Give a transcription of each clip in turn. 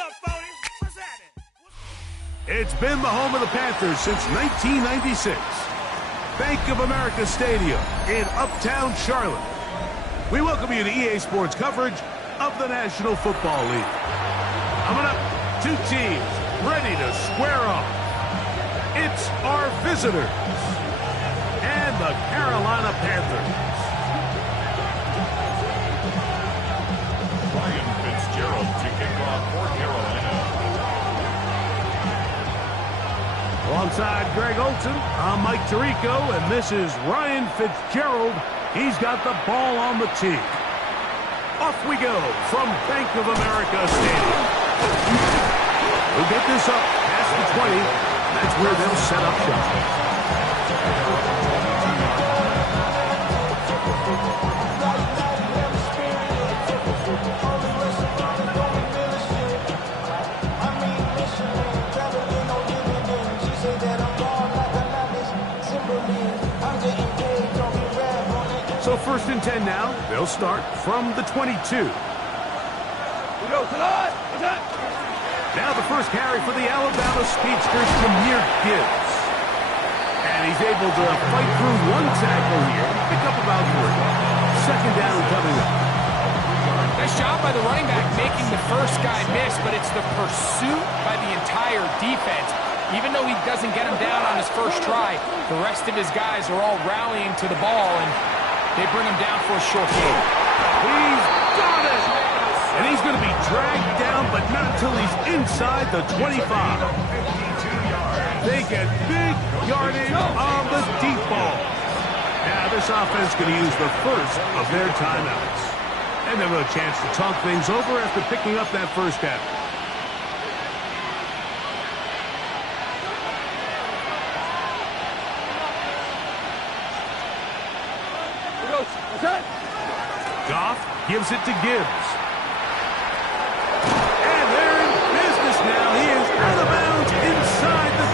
up, phony? What's happening? It's been the home of the Panthers since 1996. Bank of America Stadium in Uptown Charlotte. We welcome you to EA Sports coverage of the National Football League. Coming up, two teams ready to square off. It's our visitors and the Carolina Panthers. Ryan Fitzgerald to kick off for Carolina. Alongside Greg Olson, I'm Mike Tirico, and this is Ryan Fitzgerald. He's got the ball on the tee. Off we go from Bank of America Stadium. We'll get this up past the 20. That's where they'll set up shop. So first and 10 now. They'll start from the 22. Now the first carry for the Alabama speedster, Jahmyr Gibbs. And he's able to fight through one tackle here, pick up about 3. Second down coming up. Nice job by the running back making the first guy miss, but it's the pursuit by the entire defense. Even though he doesn't get him down on his first try, the rest of his guys are all rallying to the ball, and they bring him down for a short gain. He's got it! And he's going to be dragged down, but not until he's inside the 25. They get big yardage on the deep ball. Now this offense going to use the first of their timeouts. And they'll have a chance to talk things over after picking up that first down. Goff gives it to Gibbs. And they're in business now. He is out of bounds inside the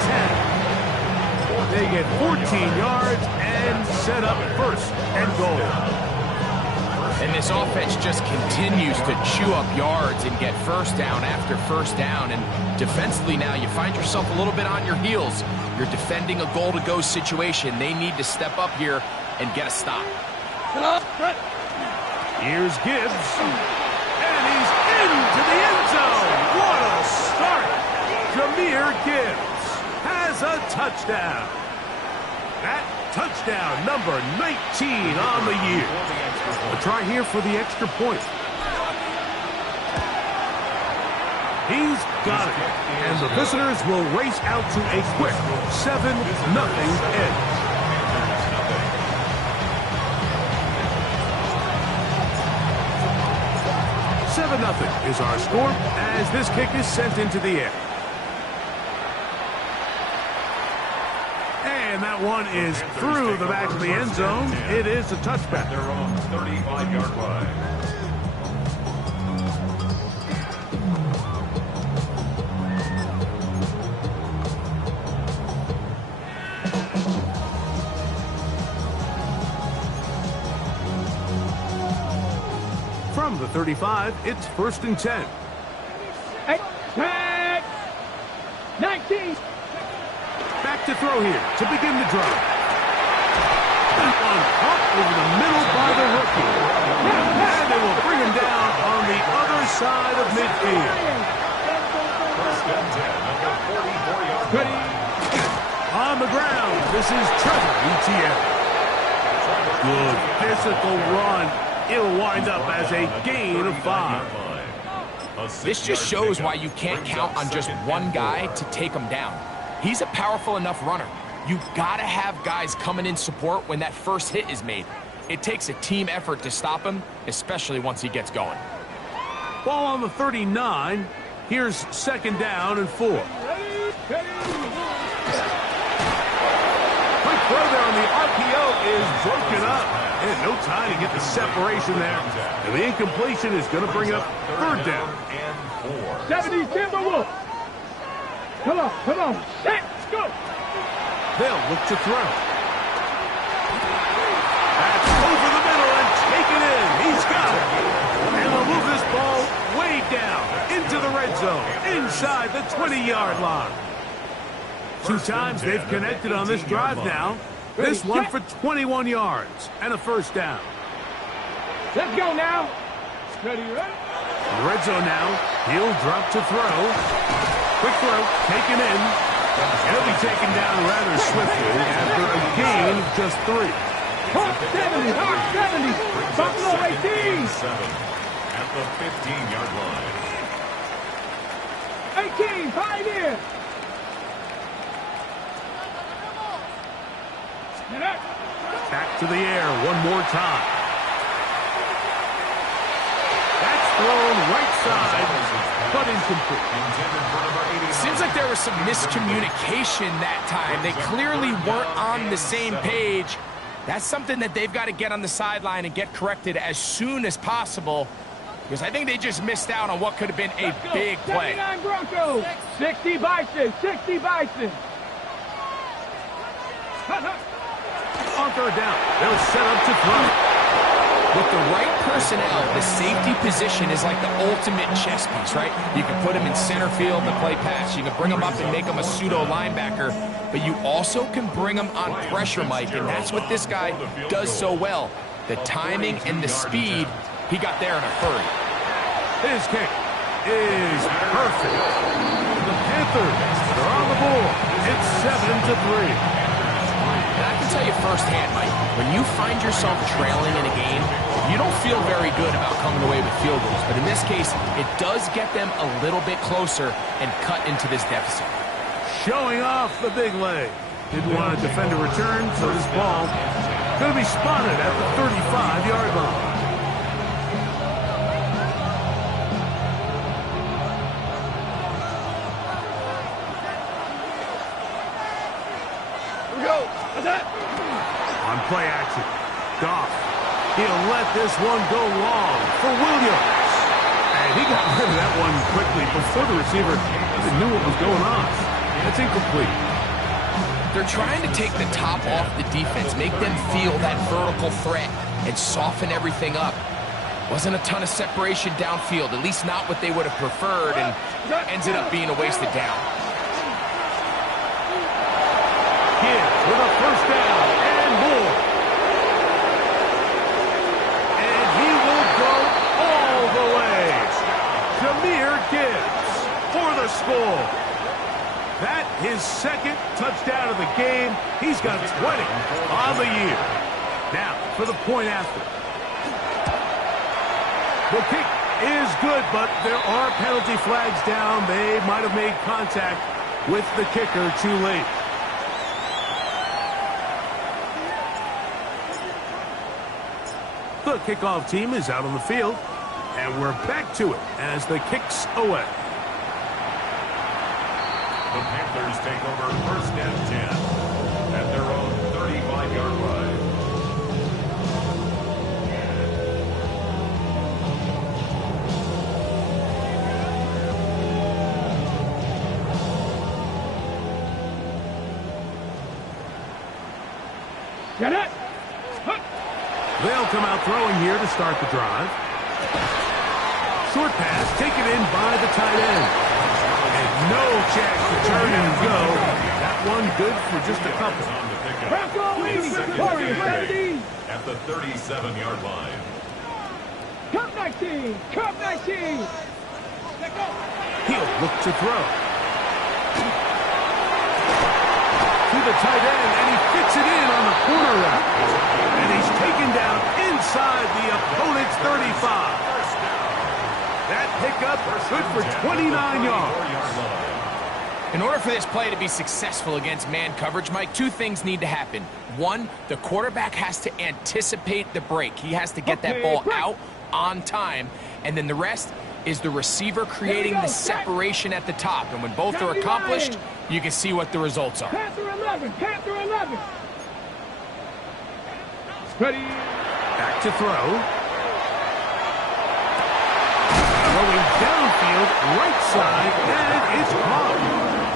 10. They get 14 yards and set up first and goal. And this offense just continues to chew up yards and get first down after first down. And defensively now, you find yourself a little bit on your heels. You're defending a goal-to-go situation. They need to step up here and get a stop. Here's Gibbs. And he's into the end zone. What a start. Jahmyr Gibbs has a touchdown. That touchdown, number 19 on the year. A try here for the extra point. He's got it. And the visitors will race out to a quick 7-0 edge. 7-0 is our score as this kick is sent into the air. And that one is through the back of the end zone. It is a touchback. They're on the 35-yard line. From the 35, it's first and 10. 19. Back to throw here to begin the drive. That one caught over the middle by the rookie. And they will bring him down on the other side of midfield. First and 10 at the 44-yard line. On the ground, this is Trevor Etienne. Good physical run. It'll wind up as a gain of 5. This just shows why you can't count on just one guy to take him down. He's a powerful enough runner. You've got to have guys coming in support when that first hit is made. It takes a team effort to stop him, especially once he gets going. Ball on the 39. Here's second down and 4. Quick throw there on the RPO is broken up. And no time to get the separation there. And the incompletion is going to bring up third down. 70 Timberwolves. Come on. Let's go. They'll look to throw. That's over the middle and taken in. He's got it. And they'll move this ball way down into the red red zone, inside the 20-yard line. 2 times they've connected on this drive now. This one for 21 yards and a first down. Let's go now. Ready, ready? Red zone now. He'll drop to throw. Quick throw, taken in. He'll be taken down rather swiftly after a gain of just 3. Hawk 70, Hawk 70. Buffalo 18. 7 at the 15-yard line. 18, Pioneer. Back to the air one more time. That's thrown right side, but incomplete. Seems like there was some miscommunication that time. They clearly weren't on the same page. That's something that they've got to get on the sideline and get corrected as soon as possible, because I think they just missed out on what could have been a big play. 79 Broncos. 60 Bison. 60 Bison. On third down, they'll set up to throw. With the right personnel, the safety position is like the ultimate chess piece, right? You can put him in center field to play pass. You can bring him up and make him a pseudo linebacker, but you also can bring him on pressure, Mike, and that's what this guy does so well. The timing and the speed, he got there in a hurry. His kick is perfect. The Panthers are on the board. It's 7-3. And I can tell you firsthand, Mike, when you find yourself trailing in a game, you don't feel very good about coming away with field goals. But in this case, it does get them a little bit closer and cut into this deficit. Showing off the big leg. Didn't want to defend a return, so this ball going to be spotted at the 35-yard line. Here we go. That's it. On play action, Goff. He'll let this one go long for Williams. And he got rid of that one quickly before the receiver even knew what was going on. That's incomplete. They're trying to take the top off the defense, make them feel that vertical threat, and soften everything up. Wasn't a ton of separation downfield, at least not what they would have preferred, and ended up being a wasted down. Gibbs with a first down and more. And he will go all the way. Jahmyr Gibbs for the score. That his second touchdown of the game. He's got 20 on the year. Now for the point after. The kick is good, but there are penalty flags down. They might have made contact with the kicker too late. The kickoff team is out on the field, and we're back to it as the kick's away. The Panthers take over first and 10 at their own 35-yard line. Get it. They'll come out throwing here to start the drive. Short pass taken in by the tight end. And no chance to turn and go. That one good for just a couple. Bronco leading. Warriors 70. At the 37-yard line. Cup 19. Cup 19. He'll look to throw. To the tight end, and he fits it in on the corner route. And he's taken down inside the opponent's 35. That pickup good for 29 yards. In order for this play to be successful against man coverage, Mike, two things need to happen. One, the quarterback has to anticipate the break. He has to get that ball out on time. And then the rest is the receiver creating the separation at the top. And when both are accomplished, you can see what the results are. Panther 11. Panther 11. Ready. Back to throw. Going downfield, right side, and it's caught.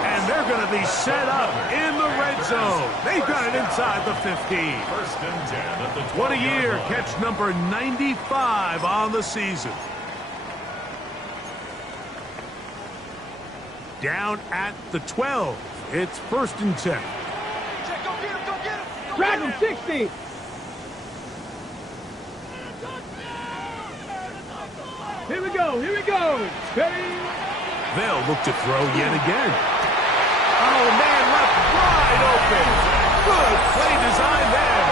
And they're going to be set up in the red zone. They've got it inside the 15. First and 10 at the 20-yard line. What a year. Catch number 95 on the season. Down at the 12. It's 1st and 10. Drag him 60. Here we go. Here we go. Steady. They'll look to throw yet again. Oh, man, left wide open. Good play design there.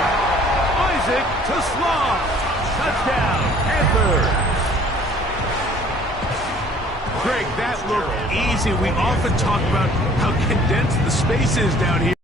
Isaac to Sloth. Touchdown, Panthers. Greg, that looked easy. We often talk about how condensed the space is down here.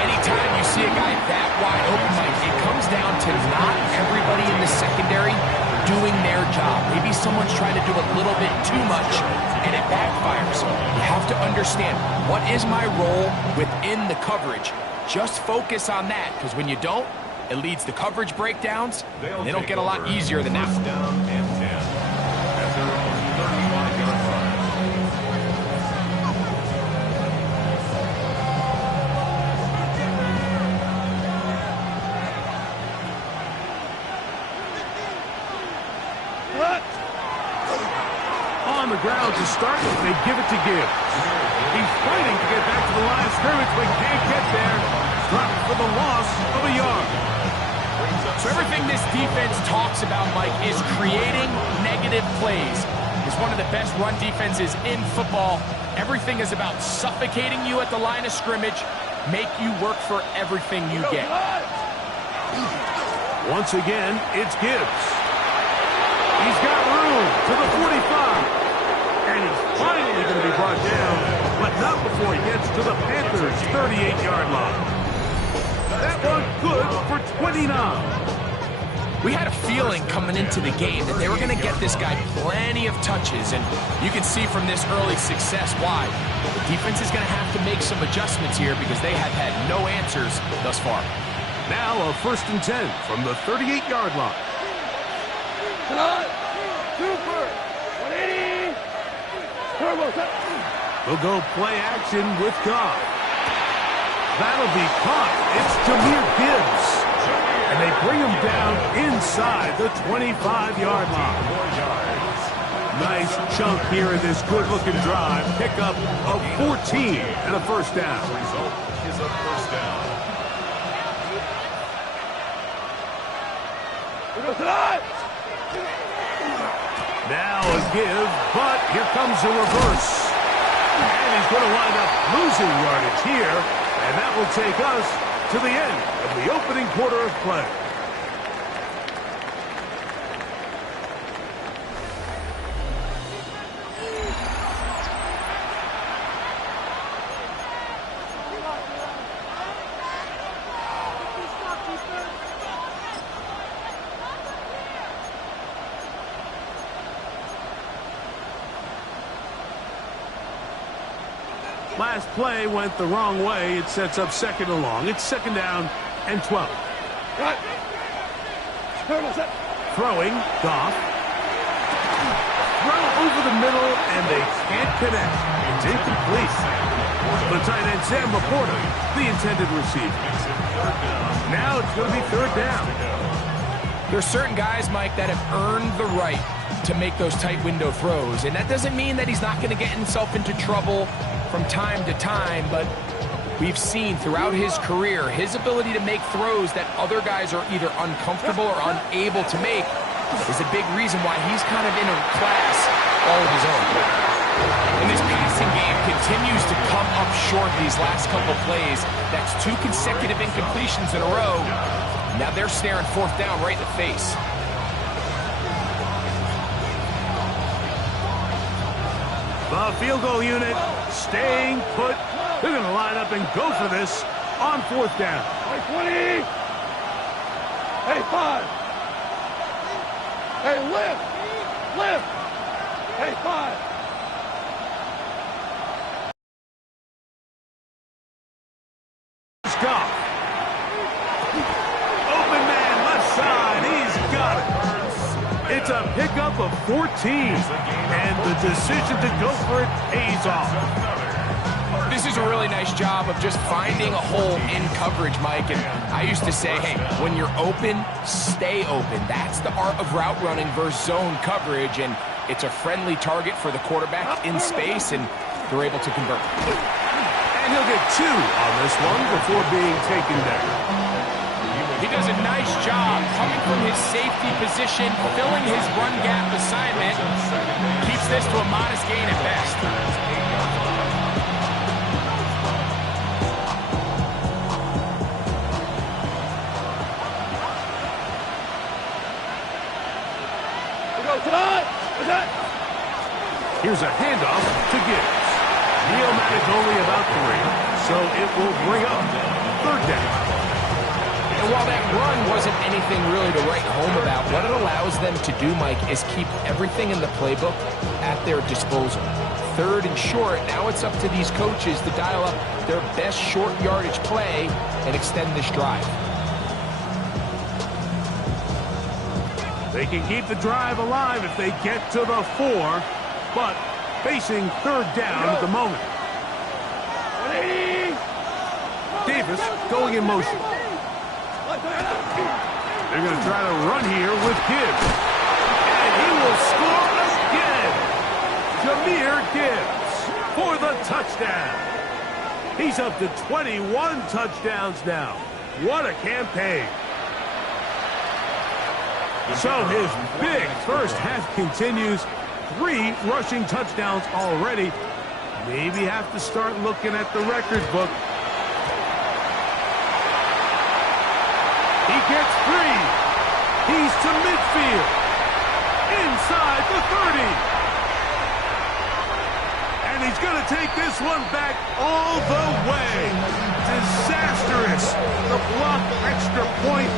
Anytime you see a guy that wide open, Mike, it comes down to not everybody in the secondary doing their job. Maybe someone's trying to do a little bit too much, and it backfires. You have to understand, what is my role within the coverage? Just focus on that, because when you don't, it leads to coverage breakdowns, and they don't get a lot easier than that. Down and 10 at their own 35-yard line. On the ground to start, they give it to Gibbs. He's fighting to get back to the line of scrimmage, but can't get there. Dropped for the loss of a yard. So everything this defense talks about, Mike, is creating negative plays. It's one of the best run defenses in football. Everything is about suffocating you at the line of scrimmage, make you work for everything you get. Once again, it's Gibbs. He's got room to the 45. And he's finally going to be brought down, but not before he gets to the Panthers' 38-yard line. That one good for 29. We had a feeling coming into the game that they were going to get this guy plenty of touches, and you can see from this early success why. The defense is going to have to make some adjustments here because they have had no answers thus far. Now a 1st and 10 from the 38-yard line. Super. 180. Turbo. We'll go play action with Goff. That'll be caught. It's Jahmyr Gibbs. And they bring him down inside the 25-yard line. Nice chunk here in this good-looking drive. Pick up of 14 and a 1st down. The result is a 1st down. Now a give, but here comes a reverse. And he's going to wind up losing yardage here. And that will take us to the end of the opening quarter of play. Last play went the wrong way. It sets up 2nd and long. It's 2nd down and 12. Right. Turbo set. Throwing, Goff. Throw over the middle, and they can't connect. It's incomplete. The tight end, Sam Laporta, the intended receiver. Now it's going to be 3rd down. There's certain guys, Mike, that have earned the right to make those tight window throws, and that doesn't mean that he's not going to get himself into trouble from time to time, but we've seen throughout his career his ability to make throws that other guys are either uncomfortable or unable to make is a big reason why he's kind of in a class all of his own. And this passing game continues to come up short these last couple plays. That's 2 consecutive incompletions in a row. Now they're staring 4th down right in the face. The field goal unit staying put. They're going to line up and go for this on 4th down. 20. Hey, 5. Hey, lift. Lift. Hey, 5. Goff. Open man, left side. He's got it. It's a pickup of 14. And the decision to go for it pays off. This is a really nice job of just finding a hole in coverage, Mike. And I used to say, hey, when you're open, stay open. That's the art of route running versus zone coverage. And It's a friendly target for the quarterback in space, and they're able to convert. And he'll get 2 on this one before being taken down. He does a nice job coming from his safety position, filling his run gap assignment. Keeps this to a modest gain at best. Here's a handoff to Gibbs. Neomat is only about 3, so it will bring up 3rd down. And while that run wasn't anything really to write home about, what it allows them to do, Mike, is keep everything in the playbook at their disposal. 3rd and short, now it's up to these coaches to dial up their best short yardage play and extend this drive. They can keep the drive alive if they get to the 4, but facing 3rd down at the moment. Davis going in motion. They're going to try to run here with Gibbs. And he will score again. Jahmyr Gibbs for the touchdown. He's up to 21 touchdowns now. What a campaign. So his big first half continues. 3 rushing touchdowns already. Maybe have to start looking at the record book. He gets free. He's to midfield. Inside the 30. And he's going to take this one back all the way. Disastrous. The blocked extra point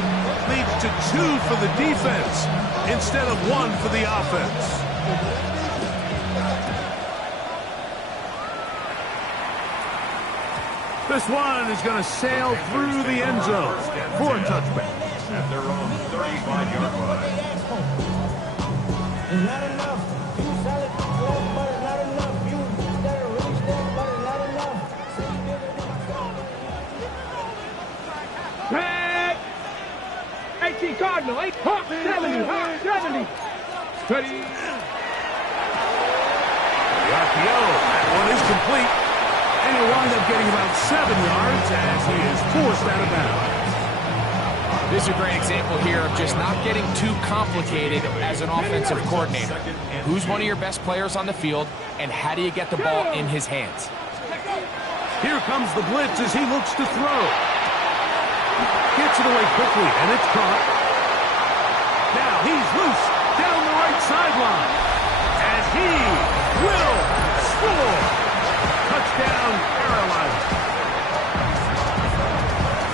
leads to 2 for the defense instead of 1 for the offense. This one is going to sail through the end zone for a touchback. At their own 35-yard line. It's not enough. You solid, but it's not enough. You gotta release that, but it's not enough. Red! 18 Cardinal, 8, 70, 70. Steady. The RPO, that one is complete. And he'll wind up getting about 7 yards as he is forced out of bounds. This is a great example here of just not getting too complicated as an offensive coordinator. Who's one of your best players on the field, and how do you get the ball in his hands? Here comes the blitz as he looks to throw. Gets it away quickly, and it's caught. Now he's loose down the right sideline. And he will score. Touchdown, Carolina.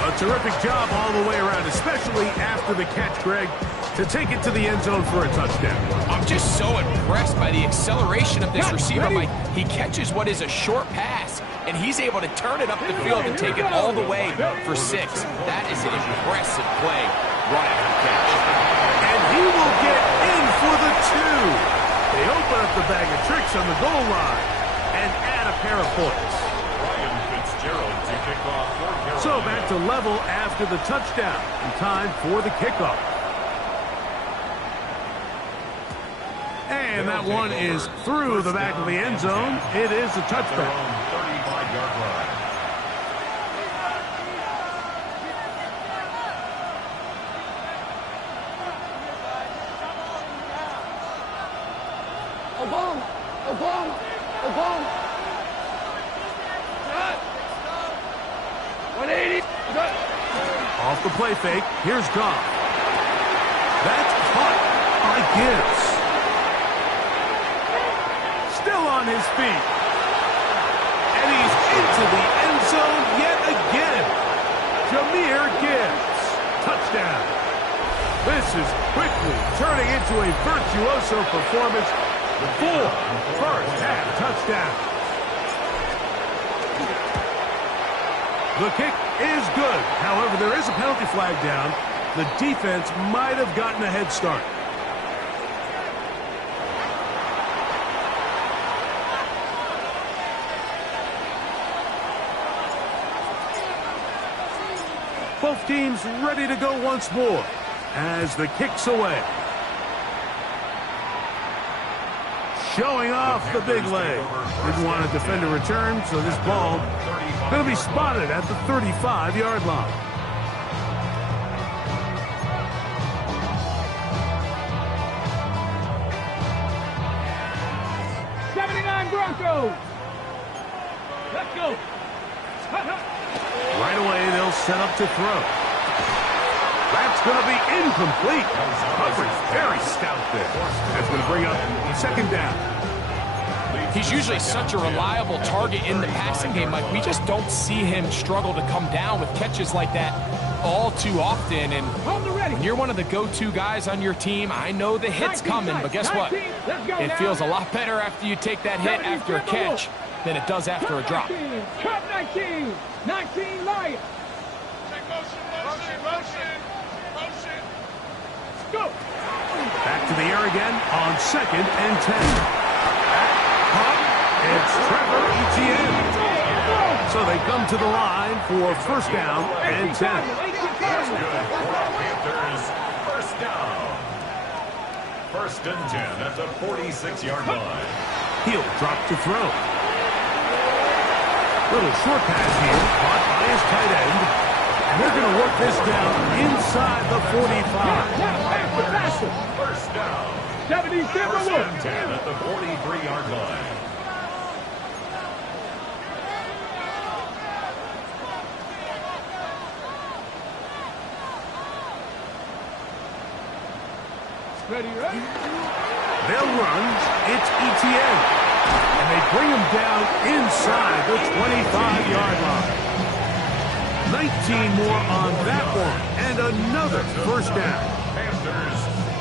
A terrific job all the way around, especially after the catch, Greg, to take it to the end zone for a touchdown. I'm just so impressed by the acceleration of this receiver, Mike. He catches what is a short pass, and he's able to turn it up the field and take it all the way for 6. That is an impressive play right after the catch. And he will get in for the 2. They open up the bag of tricks on the goal line and add a pair of points. Ryan Fitzgerald to kick off for Carolina. So back to level after the touchdown, and time for the kickoff. And that one is through the back of the end zone. It is a touchback. 35-yard line. Obama. Shot. 180. Off the play fake, here's Goff. That's caught by Gibbs. Still on his feet. And he's into the end zone yet again. Jahmyr Gibbs. Touchdown. This is quickly turning into a virtuoso performance. 4 first half touchdowns. The kick is good. However, there is a penalty flag down. The defense might have gotten a head start. Both teams ready to go once more as the kick's away. showing off the big leg. Didn't want to defend a return, so this ball going to be spotted at the 35-yard line. Broncos. Let's go. Right away, they'll set up to throw. That's going to be incomplete. Coverage very stout there. That's going to bring up second down. He's usually such a reliable target in the passing game. Like, we just don't see him struggle to come down with catches like that all too often. And when you're one of the go-to guys on your team, I know the hit's coming, but guess what? It feels a lot better after you take that hit after a catch than it does after a drop. Cut 19. 19 Lions. Go. Back to the air again on 2nd and 10. It's Trevor Etienne. So they come to the line for first down and 10. Panthers, first down. 1st and 10 at the 46-yard line. He'll drop to throw. Little short pass here, caught by his tight end. And they're going to work this down inside the 45. First down. 77 1st and 10 at the 43-yard line. Ready, ready. They'll run. It's Etienne. And they bring him down inside the 25-yard line. 19 more on that one. And another first down.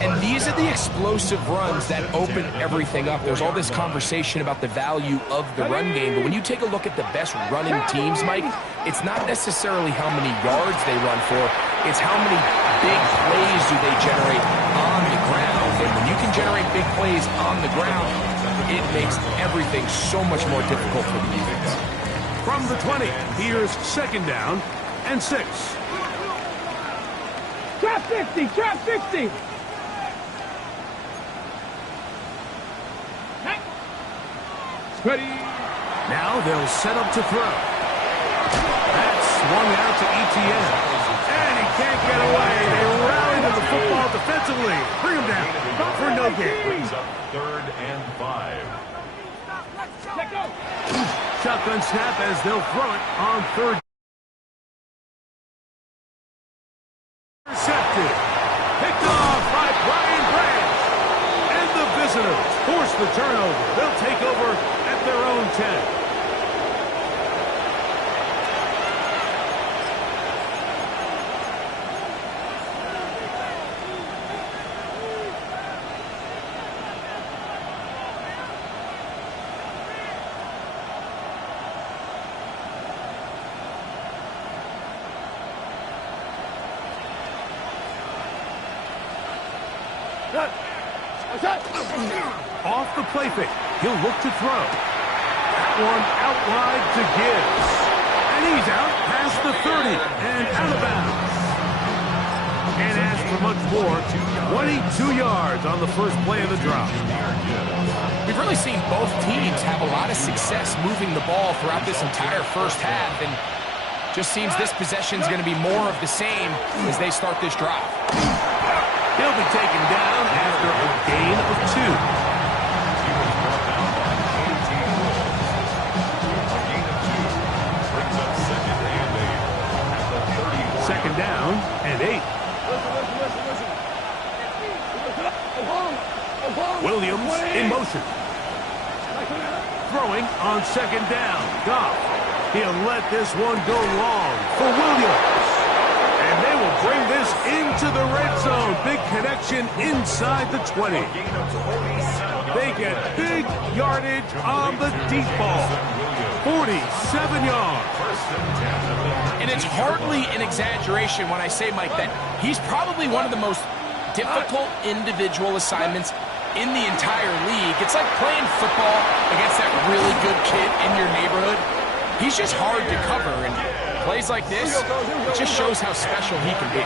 And these are the explosive runs that open everything up. There's all this conversation about the value of the run game, but when you take a look at the best running teams, Mike, it's not necessarily how many yards they run for, it's how many big plays do they generate on the ground. And when you can generate big plays on the ground, it makes everything so much more difficult for the defense. From the 20, here's 2nd down and 6. Trap 50, trap 50. Ready. Now they'll set up to throw. That's swung out to Etienne. And he can't get away. They rally to the football defensively. Bring him down for no gain. Brings up 3rd and 5. Let go. Shotgun snap as they'll throw it on 3rd. Intercepted. Picked off by Brian Branch. And the visitors force the turnover. They'll take over at their own 10. Off the play fake. He'll look to throw. That one out wide to Gibbs. And he's out past the 30 and out of bounds. Can't ask for much more. 22 yards on the first play of the drop. We've really seen both teams have a lot of success moving the ball throughout this entire first half, and just seems this possession is going to be more of the same as they start this drive. He'll be taken down after a gain of 2. Second down and 8. Williams in motion. Throwing on 2nd down. Goff. He'll let this one go long for Williams. And they will bring this into the red zone. Big connection inside the 20. They get big yardage on the deep ball. 47 yards. And it's hardly an exaggeration when I say, Mike, that he's probably one of the most difficult individual assignments in the entire league. It's like playing football against that really good kid in your neighborhood. He's just hard to cover, and plays like this, it just shows how special he can be.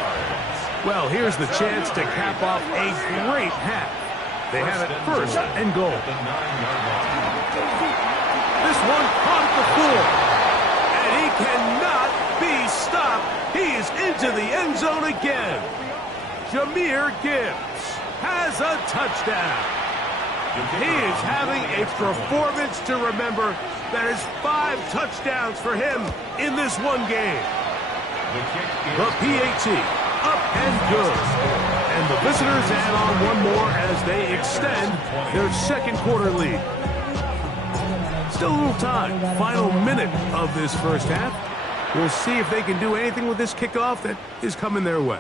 Well, here's the chance to cap off a great half. They have it first and goal. At the 9-yard line. This one caught at the floor. And he cannot be stopped. He is into the end zone again. Jahmyr Gibbs has a touchdown. He is having a performance to remember. That is 5 touchdowns for him in this one game. The PAT, up and good. And the visitors add on one more as they extend their second quarter lead. Still a little time. Final minute of this first half. We'll see if they can do anything with this kickoff that is coming their way.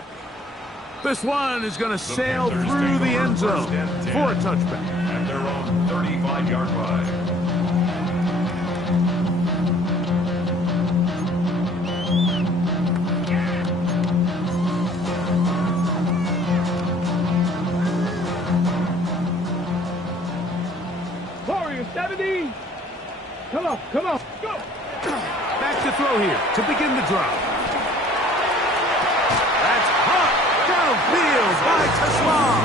This one is going to sail through the end zone for a touchback. At their own 35-yard line. Warriors 70. Come on, go. Back to throw here to begin the drive. That's hot downfield by Teslam.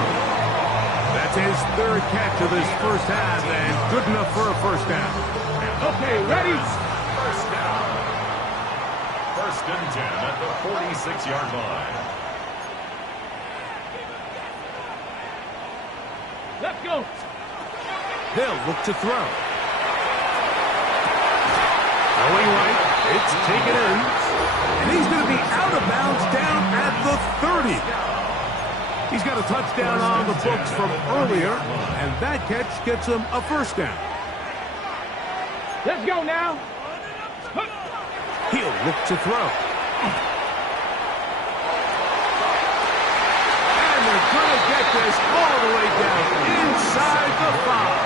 That's his 3rd catch of this first half and good enough for a first down. Okay, ready? First down. 1st and 10 at the 46-yard line. Let's go. They'll look to throw. Going right, it's taken in. And he's going to be out of bounds down at the 30. He's got a touchdown on the books from earlier, and that catch gets him a first down. Let's go now. He'll look to throw. And they're going to get this all the way down inside the 5.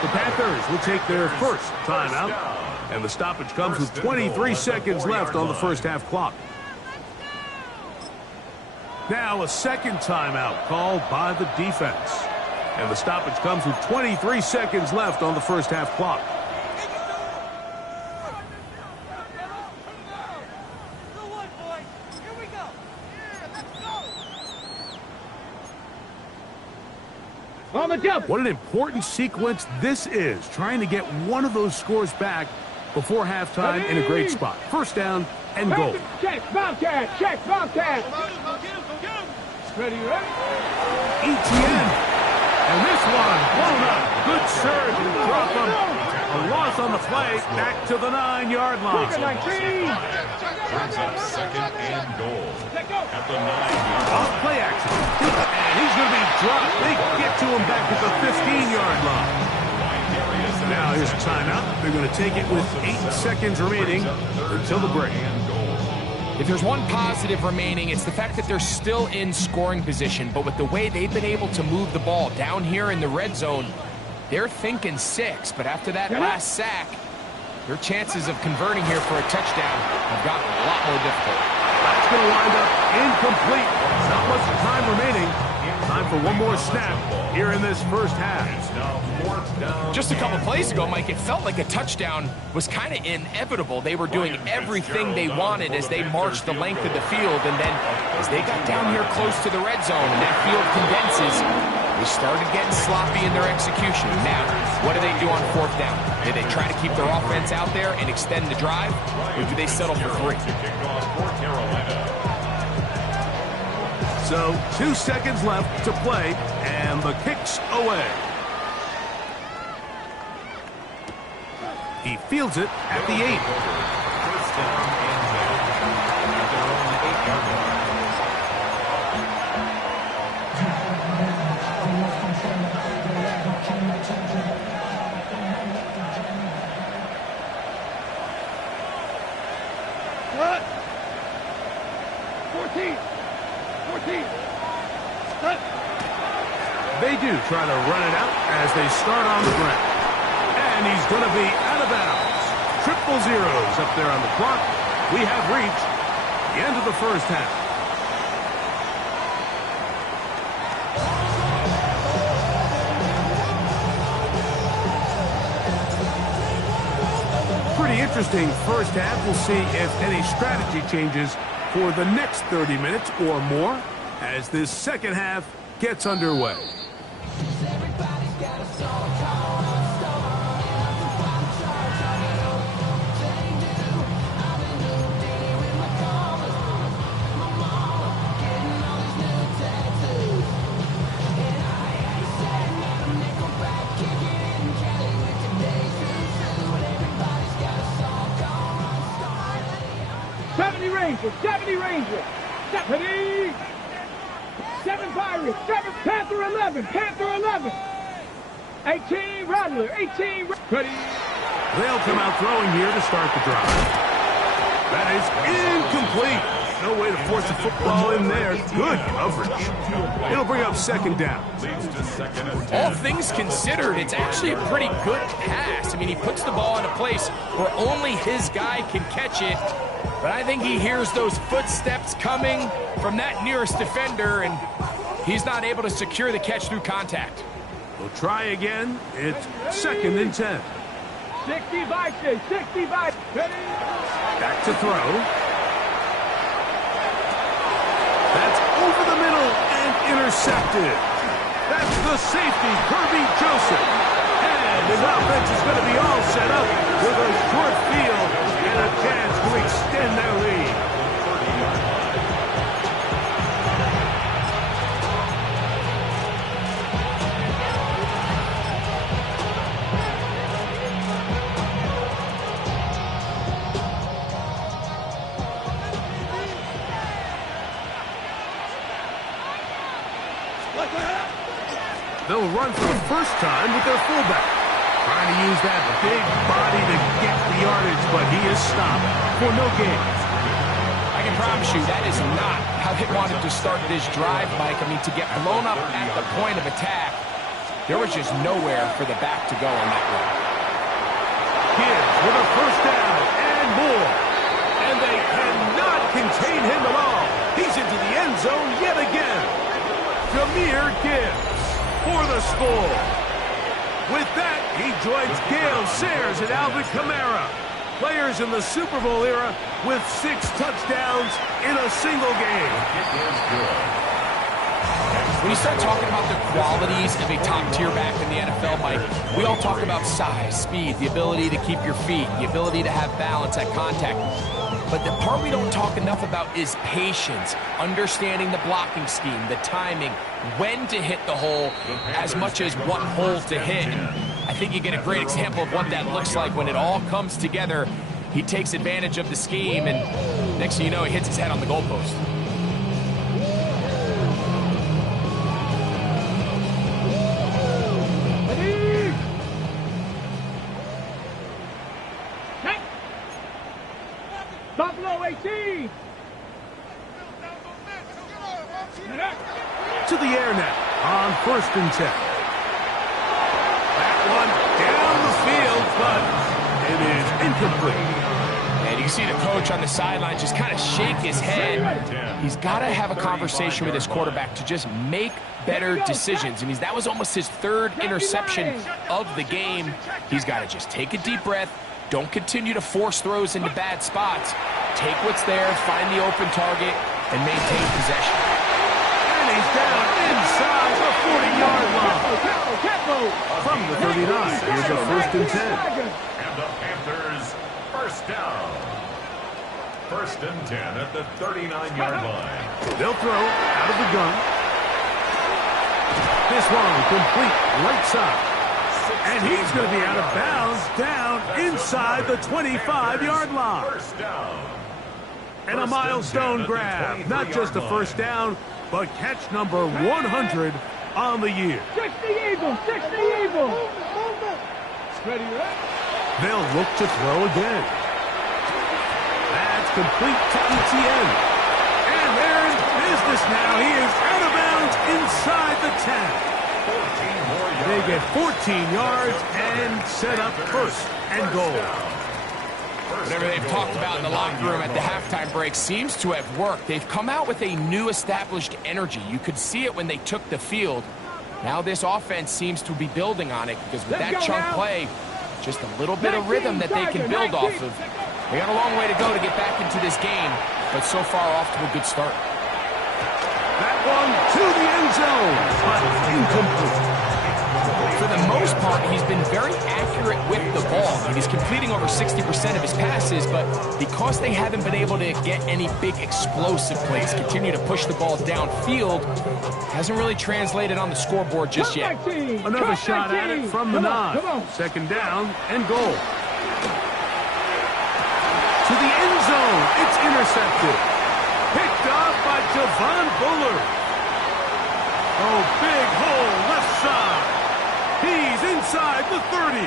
The Panthers will take their first timeout, and the stoppage comes with 23 seconds left on the first half clock. Now a second timeout called by the defense, and the stoppage comes with 23 seconds left on the first half clock. On the jump. What an important sequence this is, trying to get one of those scores back before halftime in a great spot. First down and goal. Check, Bobcat. Check, Bobcat. Ready? ETN. And this one blown up. Good surge and drop him. A loss on the play. Back to the 9-yard line. Brings up 2nd and goal. At the 9-yard line. Off play action. And he's going to be dropped. They get to him back at the 15-yard line. Now here's a timeout. They're going to take it with 8 seconds remaining until the break. If there's one positive remaining, it's the fact that they're still in scoring position. But with the way they've been able to move the ball down here in the red zone, they're thinking 6. But after that last sack, their chances of converting here for a touchdown have gotten a lot more difficult. That's going to wind up incomplete. Not much time remaining. Time for one more snap here in this first half. Just a couple plays ago, Mike, it felt like a touchdown was kind of inevitable. They were doing everything they wanted as they marched the length of the field, and then as they got down here close to the red zone and that field condenses, they started getting sloppy in their execution. Now, what do they do on 4th down? Do they try to keep their offense out there and extend the drive, or do they settle for 3? So 2 seconds left to play, and the kick's away. He fields it at the 8. First down and 10 at their own 8-yard line. What? 14. They do try to run it out as they start on the ground. And he's going to be out of bounds. 0-0 up there on the clock. We have reached the end of the first half. Pretty interesting first half. We'll see if any strategy changes for the next 30 minutes or more as this second half gets underway. Ranger, 70 Ranger, 70, 7 Pirates, 7 Panther 11, Panther 11, 18 Rattler, 18 ready. They'll come out throwing here to start the drive. That is incomplete. No way to force the football in there. Good coverage. It'll bring up second down. All things considered, it's actually a pretty good pass. I mean, he puts the ball in a place where only his guy can catch it. But I think he hears those footsteps coming from that nearest defender, and he's not able to secure the catch through contact. We'll try again. It's 2nd and 10. 60 Vikings, 60 Vikings, ready. Back to throw. That's over the middle and intercepted. That's the safety, Kirby Joseph. And his offense is going to be all set up with a short field and a chance to extend their lead. They'll run for the first time with their fullback. Trying to use that big body to get the yardage, but he is stopped for no gain. I can promise you that is not how they wanted to start this drive, Mike. I mean, to get blown up at the point of attack, there was just nowhere for the back to go on that run. Gibbs with a first down and more. And they cannot contain him at all. He's into the end zone yet again. Jahmyr Gibbs for the score. With that, he joins Gale Sayers and Alvin Kamara, players in the Super Bowl era with 6 touchdowns in a single game. When you start talking about the qualities of a top-tier back in the NFL, Mike, we all talk about size, speed, the ability to keep your feet, the ability to have balance at contact. But the part we don't talk enough about is patience, understanding the blocking scheme, the timing, when to hit the hole, as much as what hole to hit. I think you get a great example of what that looks like when it all comes together. He takes advantage of the scheme, and next thing you know, he hits his head on the goalpost. Buffalo 18. To the air now on 1st and 10. That one down the field, but it is incomplete. And you see the coach on the sideline just kind of shake his head. He's got to have a conversation with his quarterback to just make better decisions. I mean, that was almost his 3rd interception of the game. He's got to just take a deep breath. Don't continue to force throws into bad spots. Take what's there, find the open target, and maintain possession. And he's down inside the 40-yard line. From the 39, here's a 1st and 10. And the Panthers, first down. 1st and 10 at the 39-yard line. They'll throw out of the gun. This one complete right side. And he's going to be out of bounds down inside the 25-yard line. First down. And a milestone grab. Not just a first down, but catch number 100 on the year. 60 Eagles, 60 Eagles. Ready, They'll look to throw again. That's complete to Etienne. And they're in business now. He is out of bounds inside the 10. They get 14 yards and set up 1st and goal. Whatever they've talked about in the locker room at the halftime break seems to have worked. They've come out with a new established energy. You could see it when they took the field. Now this offense seems to be building on it because with that chunk play, just a little bit of rhythm that they can build off of. They got a long way to go to get back into this game, but so far off to a good start. That one to the end zone, but incomplete. For the most part, he's been very accurate with the ball. He's completing over 60% of his passes, but because they haven't been able to get any big explosive plays, continue to push the ball downfield, hasn't really translated on the scoreboard just yet. Another shot at it from the 9. 2nd down and goal. To the end zone, it's intercepted. picked off by Javon Bullard. Oh, big hole left side. He's inside the 30.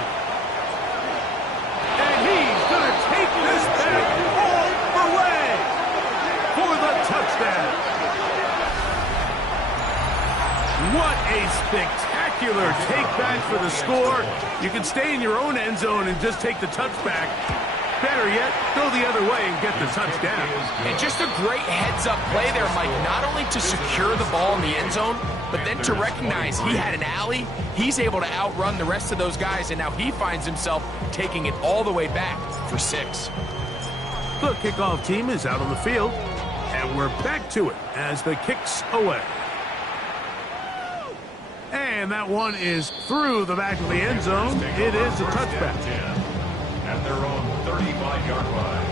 And he's going to take this back all the way for the touchdown. What a spectacular take back for the score. You can stay in your own end zone and just take the touchback. Better yet, go the other way and get the touchdown. And just a great heads-up play there, Mike, not only to secure the ball in the end zone, but then to recognize he had an alley. He's able to outrun the rest of those guys, and now he finds himself taking it all the way back for 6. The kickoff team is out on the field, and we're back to it as the kick's away. And that one is through the back of the end zone. It is a touchback. At their own 35-yard line.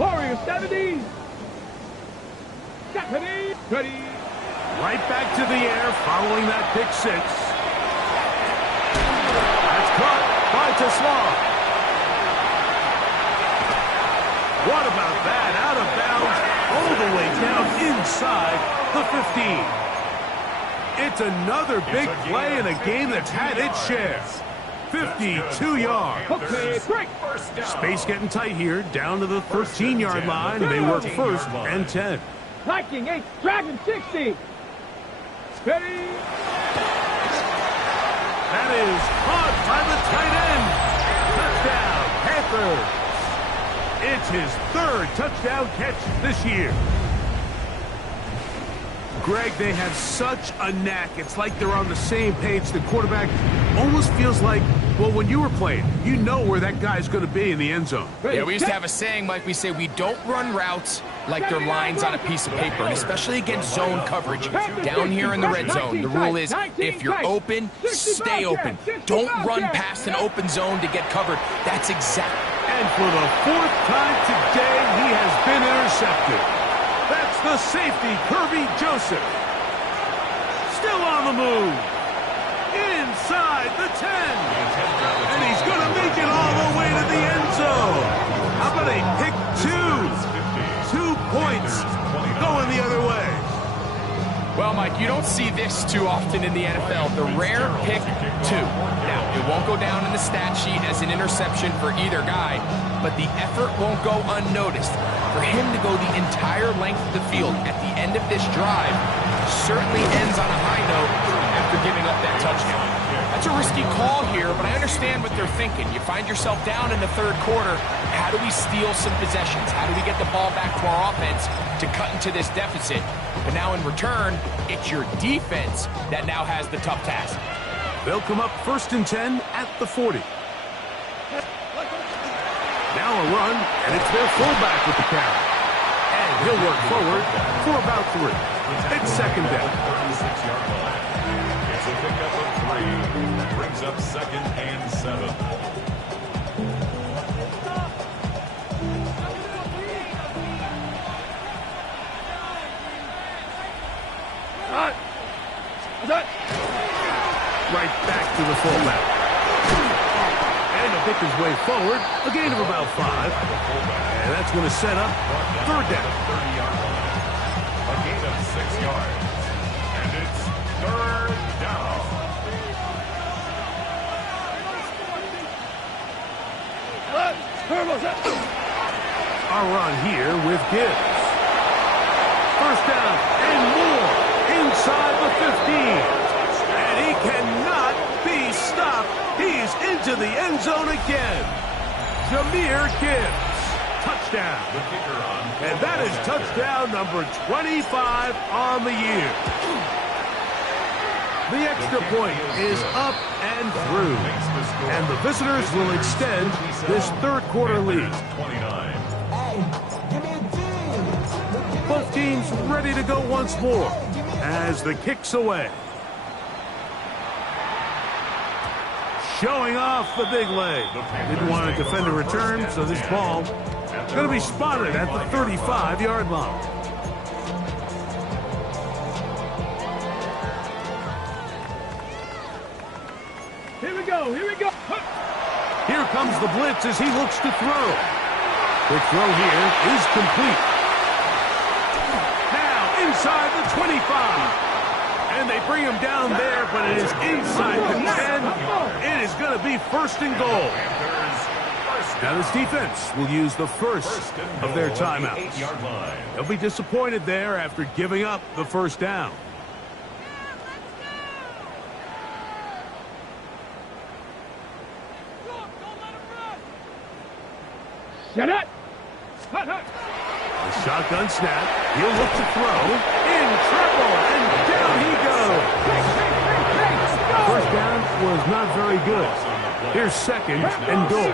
Warriors 70. 70. Ready. Right back to the air following that pick 6. That's caught by Tesla. What about that? Out of bounds all the way down inside the 15. It's another big play in a game that's had its share. 52 yards. Okay, break. Space getting tight here, down to the 13-yard line, and they work 1st and 10. Viking 8, Dragon 60. Ready. That is caught by the tight end. Touchdown, Panthers. It's his 3rd touchdown catch this year. Greg, they have such a knack. It's like they're on the same page. The quarterback almost feels like, well, when you were playing, you know where that guy's going to be in the end zone. Yeah, we used to have a saying, Mike, we say we don't run routes like they're lines on a piece of paper, and especially against zone coverage. Down here in the red zone, the rule is if you're open, stay open. Don't run past an open zone to get covered. That's exactly. And for the 4th time today, he has been intercepted. That's the safety, Kirby Joseph. Still on the move. Inside the 10. And he's going to make it all the way to the end zone. How about a pick 2? 2 points going the other way. Well, Mike, you don't see this too often in the NFL. The rare pick 2. Now, it won't go down in the stat sheet as an interception for either guy, but the effort won't go unnoticed. For him to go the entire length of the field at the end of this drive certainly ends on a high note after giving up that touchdown. That's a risky call here, but I understand what they're thinking. You find yourself down in the 3rd quarter. How do we steal some possessions? How do we get the ball back to our offense to cut into this deficit? But now in return, it's your defense that now has the tough task. They'll come up 1st and 10 at the 40. Now a run, and it's their fullback with the carry. And he'll work forward for about 3. It's 2nd down. 36-yard line. It's a pickup of 3. Brings up 2nd and 7. Right back to the fullback. And to pick his way forward, a gain of about 5. And that's going to set up 3rd down. 30-yard line. A gain of 6 yards. And it's 3rd down. Our run here with Gibbs. 1st down and more inside the 15. And he cannot be stopped. He's into the end zone again. Jahmyr Gibbs. Touchdown. And that is touchdown number 25 on the year. The extra point is up and through. And the visitors will extend this 3rd quarter lead. 29. Both teams ready to go once more as the kick's away. Showing off the big leg. Didn't want to defend a return, so this ball going to be spotted at the 35-yard line. Here we go. Here we go. Here comes the blitz as he looks to throw. Quick throw here is complete. Now inside the 25. And they bring him down there, but it is inside the 10. It is going to be first and goal. Now this defense will use the first of their timeouts. They'll be disappointed there after giving up the first down. Shut up! The shotgun snap. He'll look to throw. In trouble, and down he goes. First down was not very good. Here's second and goal.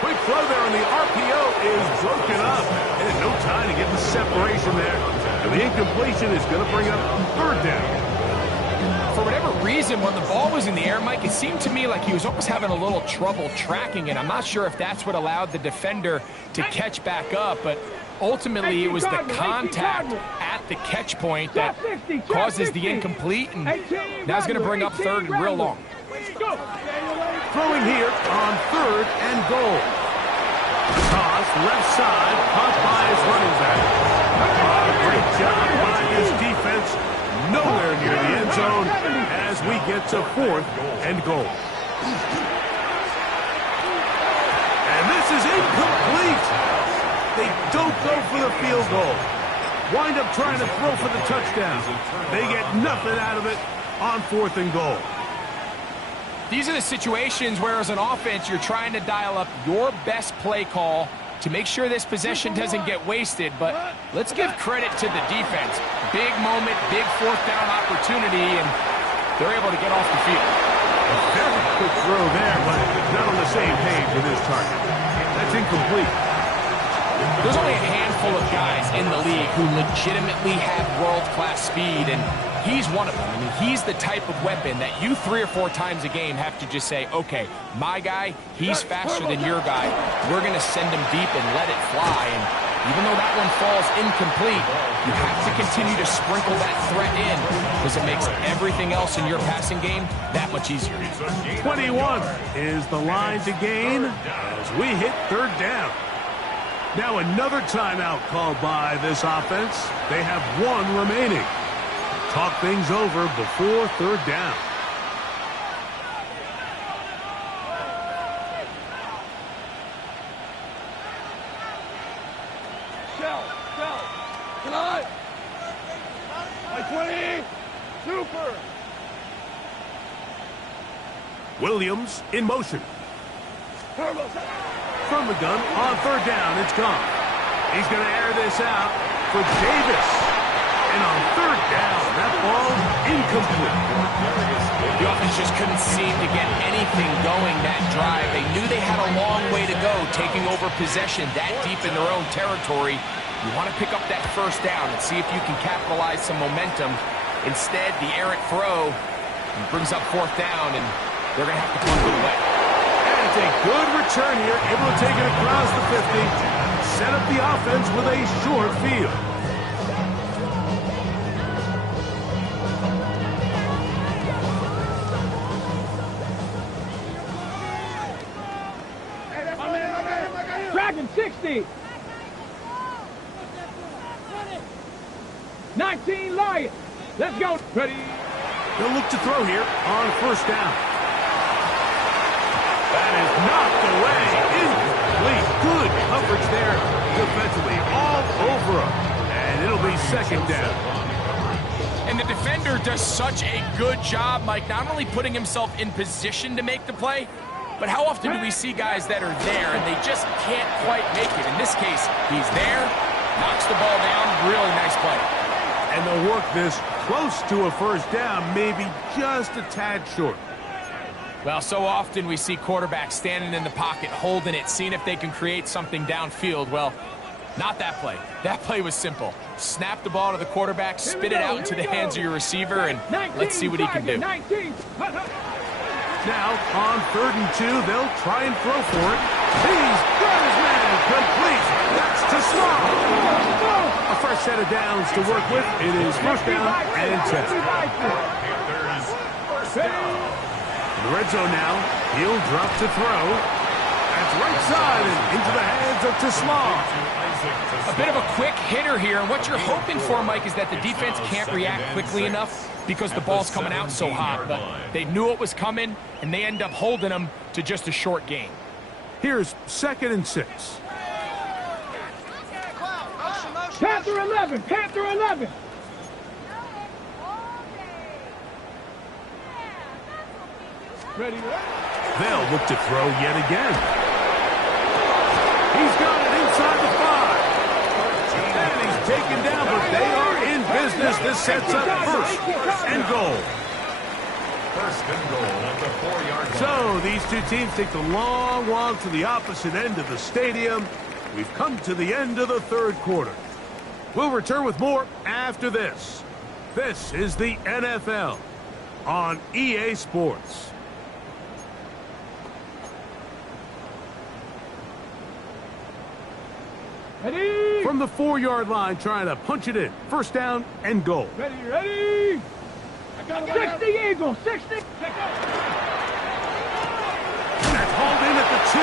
Quick throw there on the RPO is broken up. And no time to get the separation there. And the incompletion is going to bring up third down. For whatever reason, when the ball was in the air, Mike, it seemed to me like he was almost having a little trouble tracking it. I'm not sure if that's what allowed the defender to catch back up, but ultimately it was the contact at the catch point that causes the incomplete, and now it's going to bring up third and real long. Throwing here on third and goal. Toss left side, caught by his running back. Great job by this defense. Nowhere near the end zone as we get to fourth and goal. And this is incomplete. They don't go for the field goal. Wind up trying to throw for the touchdown. They get nothing out of it on fourth and goal. These are the situations where, as an offense, you're trying to dial up your best play call to make sure this possession doesn't get wasted, but let's give credit to the defense. Big moment, big fourth down opportunity, and they're able to get off the field. A very quick throw there, but not on the same page with his target. That's incomplete. There's only a handful of guys in the league who legitimately have world-class speed, and he's one of them. I mean, he's the type of weapon that you 3 or 4 times a game have to just say, okay, my guy, he's faster than your guy. We're going to send him deep and let it fly. And even though that one falls incomplete, you have to continue to sprinkle that threat in because it makes everything else in your passing game that much easier. 21 is the line to gain as we hit third down. Now another timeout called by this offense. They have 1 remaining. Talk things over before third down. Come on! Like 20! Super! Williams in motion. From the gun on third down, it's gone. He's going to air this out for Davis. And on third down, that ball incomplete. The offense just couldn't seem to get anything going that drive. They knew they had a long way to go taking over possession that deep in their own territory. You want to pick up that first down and see if you can capitalize some momentum. Instead, the errant throw brings up fourth down, and they're going to have to punt it away. And it's a good return here, able to take it across the 50. Set up the offense with a short field. Dragon 60! 19 Lions! Let's go! Ready? They'll look to throw here on first down. That is knocked away. Incomplete. Good coverage there defensively. All over him. And it'll be second down. And the defender does such a good job, Mike, not only putting himself in position to make the play, but how often do we see guys that are there and they just can't quite make it? In this case, he's there, knocks the ball down, really nice play. And they'll work this close to a first down, maybe just a tad short. Well, so often we see quarterbacks standing in the pocket, holding it, seeing if they can create something downfield. Well, not that play. That play was simple. Snap the ball to the quarterback, spit it out into the hands of your receiver, and let's see what he can do. Now, on 3rd and 2, they'll try and throw for it. He's got his man complete. That's too small. A fresh set of downs to work with. It is first down and 10. Panthers first down. In the red zone now. He'll drop to throw. That's right side and into the hands of Tisla. A bit of a quick hitter here. And what you're hoping for, Mike, is that the defense can't react quickly enough because the ball's coming out so hot. But they knew it was coming, and they end up holding them to just a short gain. Here's 2nd and 6. Panther 11, Panther 11. Ready. They'll look to throw yet again. He's got it inside the 5. And he's taken down, but they are in business. This sets up 1st and goal. 1st and goal at the 4-yard line. So these two teams take the long walk to the opposite end of the stadium. We've come to the end of the 3rd quarter. We'll return with more after this. This is the NFL on EA Sports. Ready. From the 4-yard line, trying to punch it in. 1st down and goal. Ready, ready. 60 Eagles, 60. That's hauled in at the 2.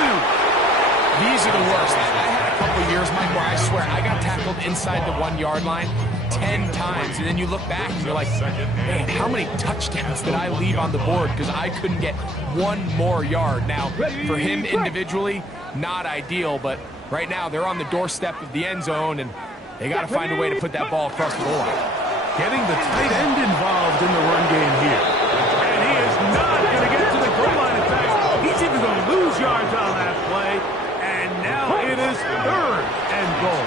These are the worst. I had a couple years, Mike, where I swear I got tackled inside the 1-yard line 10 times. And then you look back and you're like, man, how many touchdowns did I leave on the board because I couldn't get one more yard? Now, for him individually, not ideal, but right now they're on the doorstep of the end zone, and they got to find a way to put that ball across the goal line. Getting the tight end involved in the run game here. And he is not going to get to the goal line. In fact, he's even going to lose yards on that play. And now it is 3rd and goal.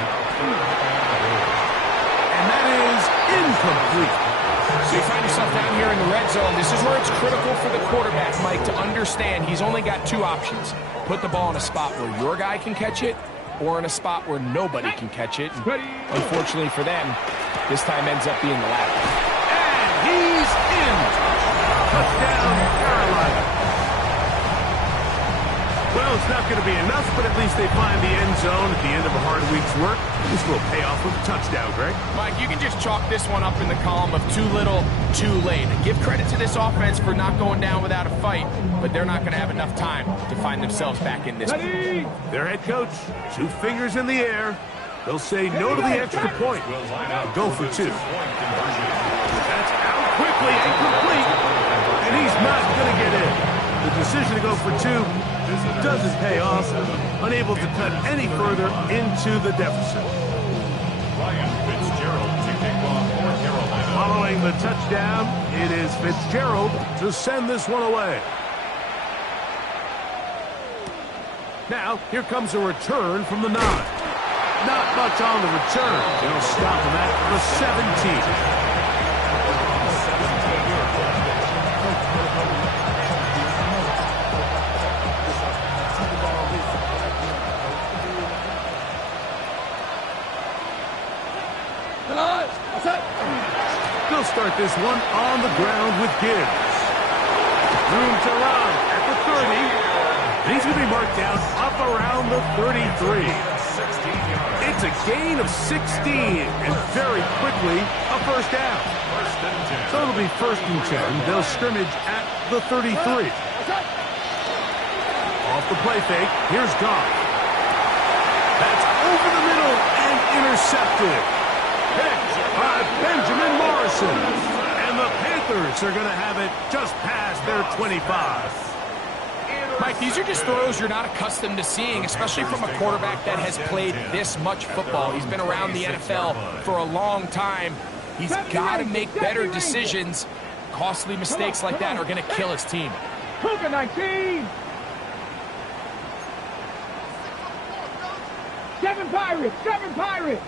And that is incomplete. So you find yourself down here in the red zone. This is where it's critical for the quarterback, Mike, to understand he's only got 2 options. Put the ball in a spot where your guy can catch it, or in a spot where nobody can catch it. And unfortunately for them, this time ends up being the latter. And he's in. Touchdown, Carolina. Well, it's not going to be enough, but at least they find the end zone at the end of a hard week's work. This will pay off with a touchdown, Greg. Mike, you can just chalk this one up in the column of too little, too late. Give credit to this offense for not going down without a fight, but they're not going to have enough time to find themselves back in this one. Their head coach, 2 fingers in the air. They'll say no to the extra point. Go for 2. That's out quickly, incomplete. And he's not going to get in. The decision to go for 2 doesn't pay off. Unable to cut any further into the deficit. Ryan Fitzgerald to kick off for Carolina. Following the touchdown, it is Fitzgerald to send this one away. Now, here comes a return from the 9. Not much on the return. They'll stop him at the 17. They'll start this one on the ground with Gibbs. Room to run at the 30. And he's going to be marked down up around the 33. It's a gain of 16, and very quickly a 1st down. So it'll be 1st and 10. They'll scrimmage at the 33. Off the play fake, here's Goff. That's over the middle and intercepted. Picked by Benjamin Morrison. And the Panthers are going to have it just past their 25. Mike, these are just throws you're not accustomed to seeing, especially from a quarterback that has played this much football. He's been around the NFL for a long time. He's got to make better decisions. Costly mistakes like that are going to kill his team. Cougar 19. 7 Pirates, 7 Pirates.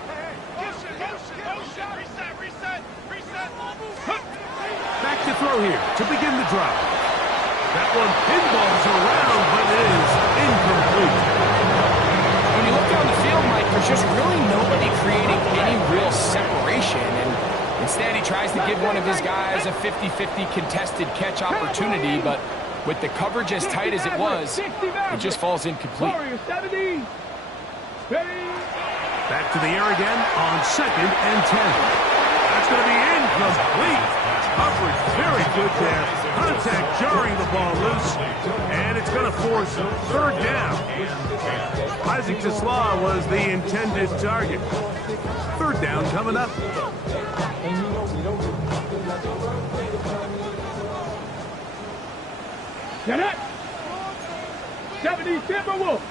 Back to throw here to begin the drive. That one pinballs around, but it is incomplete. When you look down the field, Mike, there's just really nobody creating any real separation. And instead, he tries to give one of his guys a 50-50 contested catch opportunity, but with the coverage as tight as it was, it just falls incomplete. Back to the air again on 2nd and 10. That's going to be incomplete. Coverage very good there. Contact jarring the ball loose. And it's going to force third down. Isaac TeSlaa was the intended target. Third down coming up. Get it! 70 Timberwolves!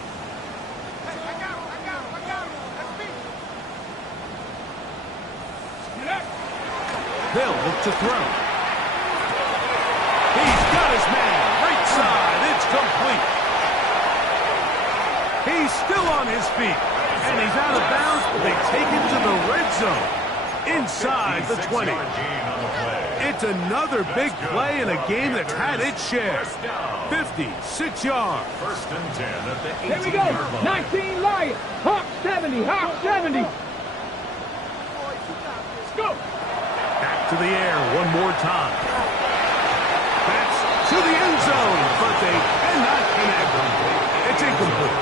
They'll look to throw. He's got his man. Right side. It's complete. He's still on his feet. And he's out of bounds. They take him to the red zone. Inside the 20. It's another big play in a game that's had its share. 56 yards. First and 10 at the 18-yard line. Here we go. 19 Lions. Hawk 70. Hawk 70. Let's go. Back to the air one more time. That's to the end zone, but they cannot connect. It's incomplete.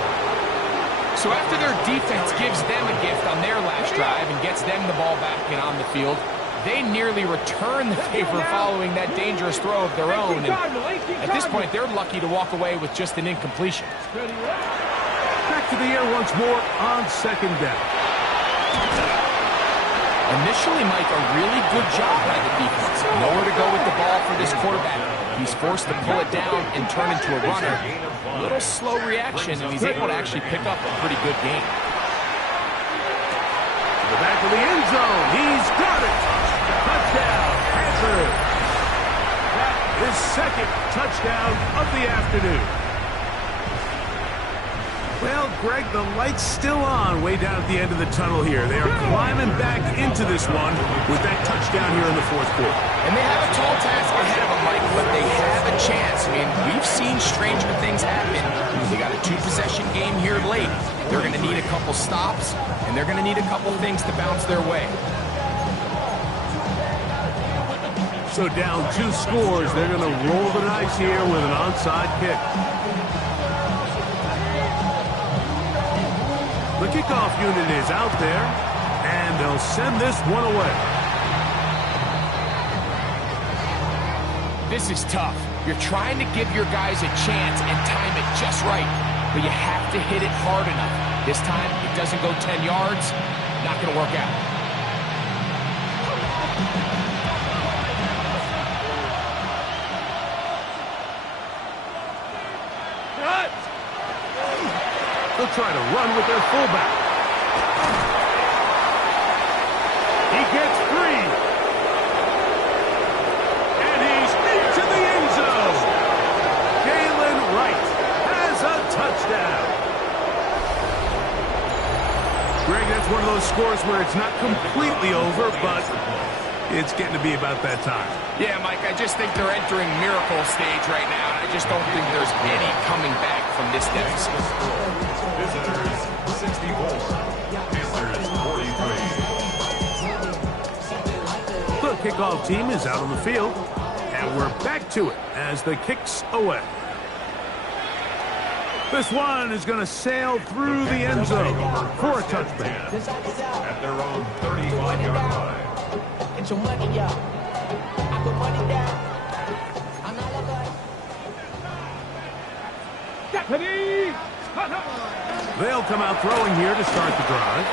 So after their defense gives them a gift on their last drive and gets them the ball back and on the field, they nearly return the favor following that dangerous throw of their own. And at this point, they're lucky to walk away with just an incompletion. Back to the air once more on second down. Initially, Mike, a really good job by the defense. Nowhere to go with the ball for this quarterback. He's forced to pull it down and turn into a runner. A little slow reaction, and he's able to actually pick up a pretty good game. To the back of the end zone. He's got it. Touchdown, Panthers. That is second touchdown of the afternoon. Well, Greg, the light's still on way down at the end of the tunnel here. They are climbing back into this one with that touchdown here in the fourth quarter. And they have a tall task ahead of them, Mike, but they have a chance. I mean, we've seen stranger things happen. They got a two-possession game here late. They're going to need a couple stops, and they're going to need a couple things to bounce their way. So down 2 scores, they're going to roll the dice here with an onside kick. The kickoff unit is out there, and they'll send this one away. This is tough. You're trying to give your guys a chance and time it just right, but you have to hit it hard enough. This time, it doesn't go 10 yards, not going to work out. They'll try to run with their fullback. He gets free. And he's into the end zone. Jalen Wright has a touchdown. Greg, that's one of those scores where it's not completely over, but it's getting to be about that time. Yeah, Mike, I just think they're entering miracle stage right now, and I just don't think there's any coming back from this deficit. Visitors 64, Panthers 43. The kickoff team is out on the field, and we're back to it as the kick's away. This one is going to sail through the end zone for a touchback. At their own 31-yard line. Get your money up. I put money down. I'm not a Deputy! They'll come out throwing here to start the drive.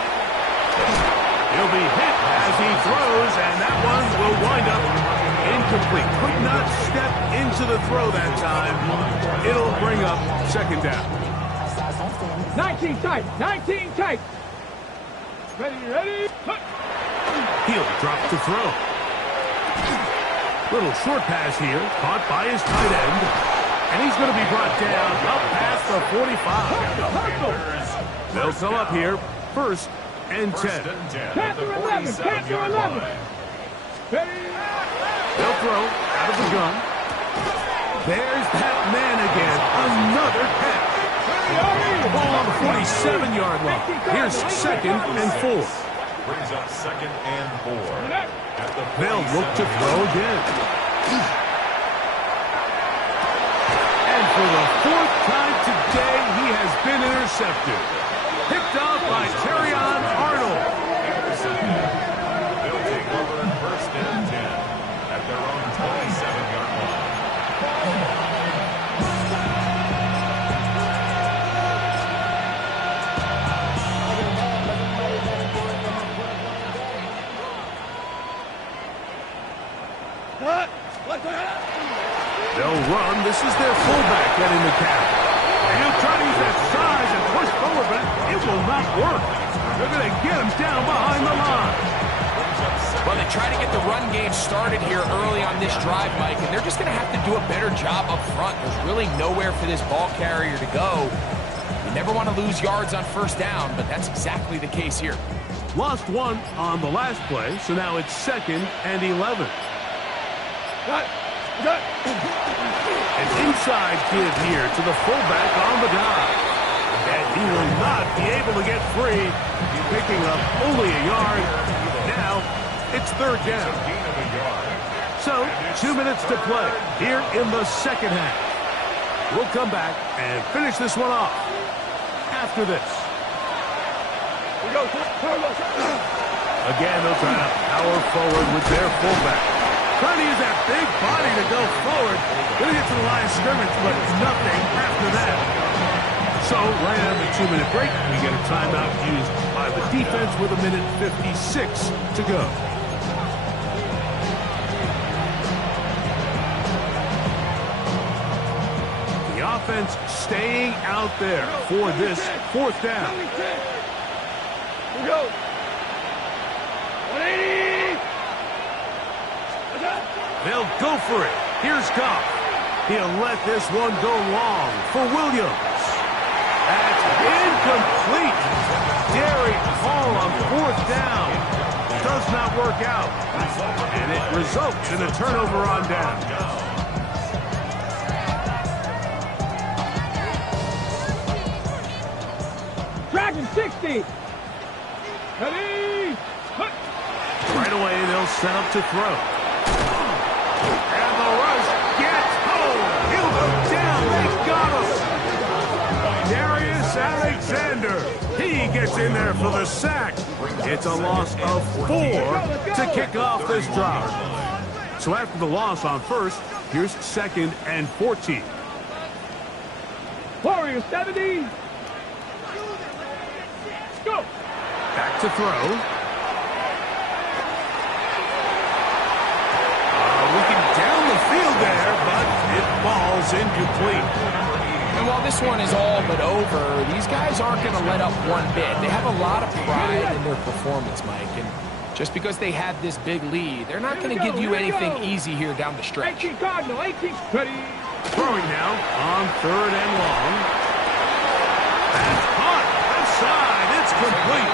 He'll be hit as he throws, and that one will wind up incomplete. Could not step into the throw that time. It'll bring up second down. 19 tight! 19 tight! Ready? He'll drop to throw. Little short pass here, caught by his tight end. And he's going to be brought down up past the 45. They'll come up here, first and 10. Panther 11! Panther 11! They'll throw out of the gun. There's that man again. Another catch. Ball on the 47-yard line. Here's second and 4. Brings up second and 4. They'll look to throw again. And for the fourth time today, he has been intercepted. Picked off by Terrion Arnold. They'll take over first and 10 at their own They'll run. This is their fullback getting the cap. And he'll try to use that size and push forward, but it will not work. They're going to get him down behind the line. Well, they try to get the run game started here early on this drive, Mike, and they're just going to have to do a better job up front. There's really nowhere for this ball carrier to go. You never want to lose yards on first down, but that's exactly the case here. Lost one on the last play, so now it's 2nd and 11. An inside give here to the fullback on the dive. And he will not be able to get free, picking up only a yard. Now it's 3rd down. So 2 minutes to play here in the second half. We'll come back and finish this one off after this. Again, they'll try to power forward with their fullback. Trying to use that big body to go forward. Going to get to the line of scrimmage, but nothing after that. So, right on the 2-minute break, we get a timeout used by the defense with 1:56 to go. The offense staying out there for this 4th down. Here we go. 180. They'll go for it. Here's Goff. He'll let this one go long for Williams. That's incomplete. Darius Hall on 4th down. Does not work out. And it results in a turnover on down. Dragon 60. Ready. Right away, they'll set up to throw. And the rush gets home. He'll go down. They got him. Darius Alexander. He gets in there for the sack. It's a loss of 4 to kick off this drive. So after the loss on first, here's 2nd and 14. Warriors 70. Let's go. Back to throw. Looking down the field there, but it falls incomplete. And while this one is all but over, these guys aren't going to let up one bit. They have a lot of pride in their performance, Mike. And just because they have this big lead, they're not going to give you anything easy here down the stretch. 18 Cardinal, 18. Ready. Throwing now on 3rd and long. That's caught. Outside. It's complete.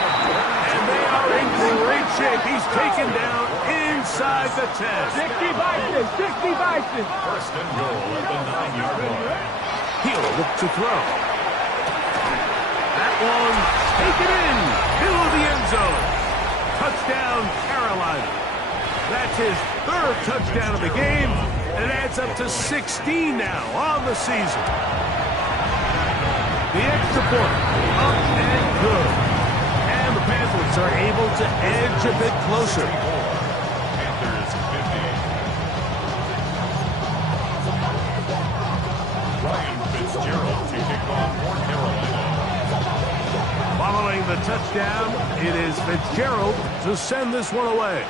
And they are in great shape. He's taken down inside the 10. 60 Bison, 60 Bison. 1st and goal at the 9-yard line. He'll look to throw. That one taken in. Middle of the end zone. Touchdown, Carolina. That's his 3rd touchdown of the game. And it adds up to 16 now on the season. The extra point, up and good. And the Panthers are able to edge a bit closer. Panthers 50. Ryan Fitzgerald to kick off for Carolina. Following the touchdown, it is Fitzgerald to send this one away.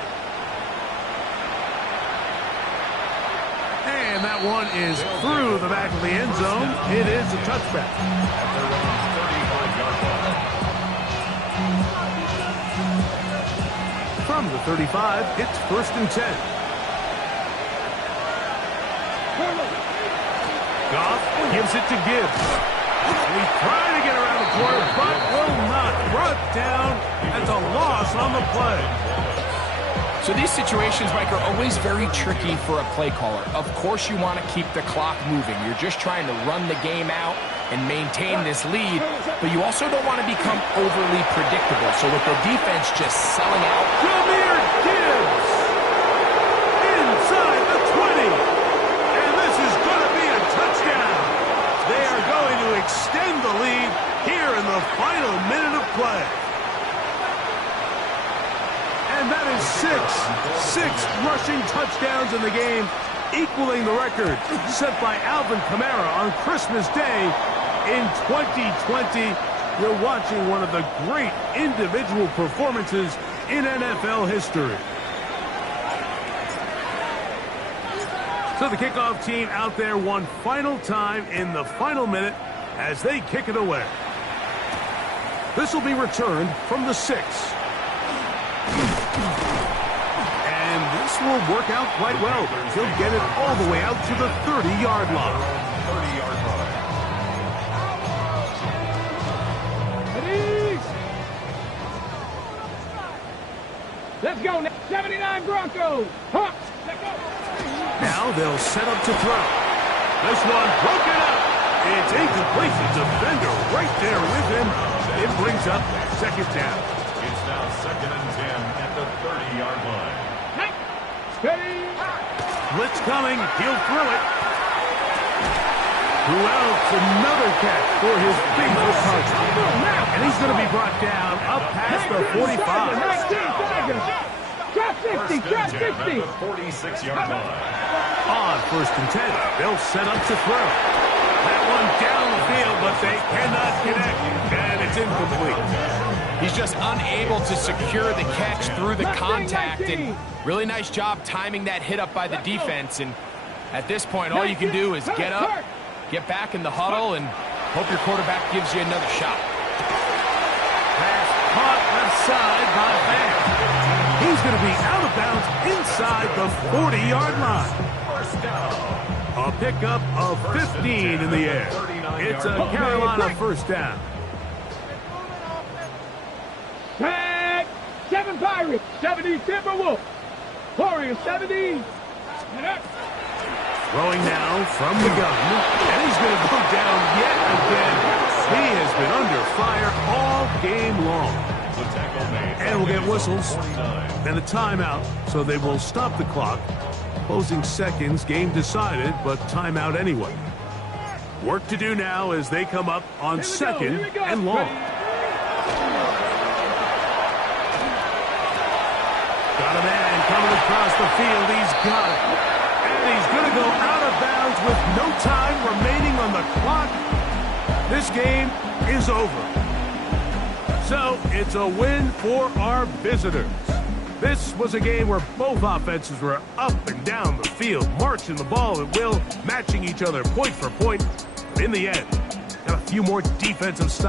And that one is through the back of the end zone. It is a touchback. At their own 35-yard line. From the 35, it's 1st and 10. Goff gives it to Gibbs. He's trying to get around the corner, but will not. Brought down. That's a loss on the play. So these situations, Mike, are always very tricky for a play caller. Of course you want to keep the clock moving. You're just trying to run the game out and maintain this lead, but you also don't want to become overly predictable. So with the defense just selling out. Jahmyr Gibbs inside the 20. And this is going to be a touchdown. They are going to extend the lead here in the final minute of play. And that is six rushing touchdowns in the game, equaling the record set by Alvin Kamara on Christmas Day in 2020. You're watching one of the great individual performances in NFL history. So the kickoff team out there one final time in the final minute as they kick it away. This will be returned from the 6. And this will work out quite well. He'll get it all the way out to the 30-yard line. 30-yard line. Ready? Let's go now. 79 Broncos. Huh. Let's go. Now they'll set up to throw. This one broken up. It's incomplete. The defender right there with him. It brings up second down. It's now 2nd and 10 at the 30-yard line. Ready? Blitz coming. He'll throw it. Who else? Another catch for his favorite target. And he's going to be brought down up past the 45. 19 seconds. Drop 50. Drop 50. At the 46-yard line. On 1st and 10, they'll set up to throw. That one down the field, but they cannot connect, and it's incomplete. He's just unable to secure the catch through the contact, and really nice job timing that hit up by the defense. And at this point, all you can do is get up, get back in the huddle, and hope your quarterback gives you another shot. Pass caught left side by Van. He's going to be out of bounds inside the 40-yard line. First down. A pickup of 15 in the air. It's a Carolina first down. Tag. 7 Pirates. 70 Timberwolves. Warriors 70. Throwing now from the gun. And he's going to go down yet again. He has been under fire all game long. The tackle made. And we'll get whistles 49. and a timeout, so they will stop the clock. Closing seconds, game decided, but timeout anyway. Work to do now as they come up on 2nd and long. Got a man coming across the field. He's got it. And he's going to go out of bounds with no time remaining on the clock. This game is over. So it's a win for our visitors. This was a game where both offenses were up and down the field, marching the ball at will, matching each other point for point. But in the end, got a few more defensive stops.